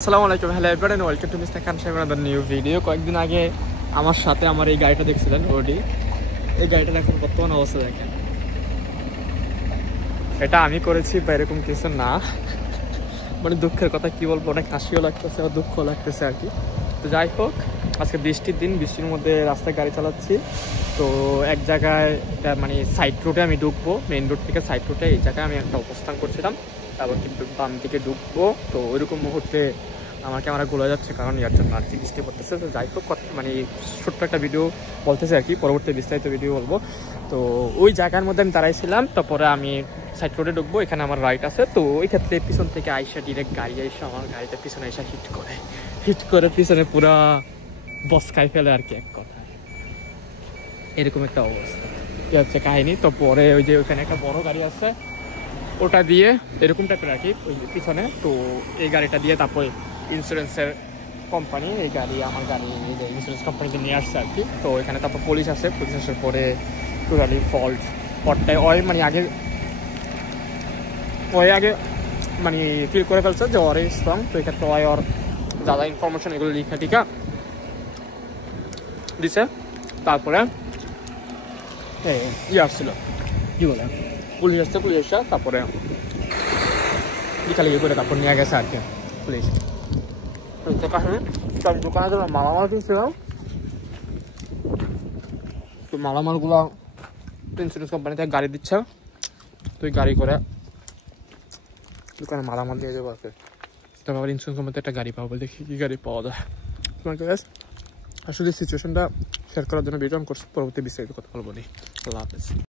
আসসালামু আলাইকুম, hello everyone, welcome to mister Khan Saheb another new video. কয়েকদিন আগে আমার সাথে আমার এই গাড়িটা দেখছিলেন ওডি। এই গাড়িটার এখন বর্তমান অবস্থা দেখেন। এটা আমি করেছি বা এরকম কিছু না, মানে দুঃখের কথা কি বলবো, অনেক হাসিও লাগতেছে আর দুঃখও লাগতেছে আর কি। তো যাই হোক, আজকে বৃষ্টির দিন, বৃষ্টির মধ্যে রাস্তায় গাড়ি চালাচ্ছি। তো এক জায়গায় মানে সাইড রোডে আমি ঢুকবো, মেইন রোড থেকে সাইড রোডে, এই জায়গায় আমি একটা অবস্থান করছিলাম। তারপর কিন্তু বাম দিকে ঢুকবো, তো ওইরকম মুহূর্তে আমার ক্যামেরা গোলা যাচ্ছে, কারণ ইয়ার জন্য আর কি বৃষ্টি পড়তেছে। তো যাই হোক, মানে ছোট্ট একটা ভিডিও বলতেছে আর কি, পরবর্তী বিস্তারিত ভিডিও বলবো। তো ওই জায়গার মধ্যে আমি দাঁড়াইছিলাম, তারপরে আমি সাইড রোডে ঢুকবো, এখানে আমার রাইট আছে। তো ওই ক্ষেত্রে পিছন থেকে আইসা ডিরেক্ট গাড়ি আইসা আমার গাড়িটা পিছনে আইসা হিট করে পিছনে পুরা বসকাই ফেলে আর কি, এক কথা এরকম একটা অবস্থা। কি হচ্ছে কাহিনী। তো পরে ওই যে ওখানে একটা বড় গাড়ি আছে, ওটা দিয়ে এরকম টাইপের আর কি ওই পিছনে, তো এই গাড়িটা দিয়ে তারপরে ইন্স্যুরেন্সের কোম্পানি, এই গাড়ি আমার গাড়ি এই যে ইন্স্যুরেন্স কোম্পানিকে নিয়ে আসছে আর কি। তো এখানে তারপর পুলিশ আসে, পুলিশ আসার পরে টোটালি ফল্ট পটটায় মানে আগে মানে ফিল করে ফেলছে যে ওরে স্ট্রং। তো এক্ষেত্রে ওর যা যা ইনফরমেশন এগুলো টিকা দিছে। তারপরে আসছিল কি বলে, পুলিশ আসছে, পুলিশ আসছে তারপরে বিকালে করে তারপর নিয়ে গেছে আর কি পুলিশ। আমি দোকানের জন্য মালামাল কিনছিলাম, তো মালামালগুলো ইন্স্যুরেন্স কোম্পানি থেকে গাড়ি দিচ্ছে, তো ওই গাড়ি করে দোকানে মালামাল দিয়ে যাবো আর কি। তারপর আবার ইন্স্যুরেন্স কোম্পানিতে একটা গাড়ি পাবো, দেখি কি গাড়ি পাওয়া যায়। তোমাকে আসলে সিচুয়েশনটা শেয়ার করার জন্য ভিডিও অন করছি, পরবর্তী বিস্তারিত কথা বলবো। আল্লাহ হাফেজ।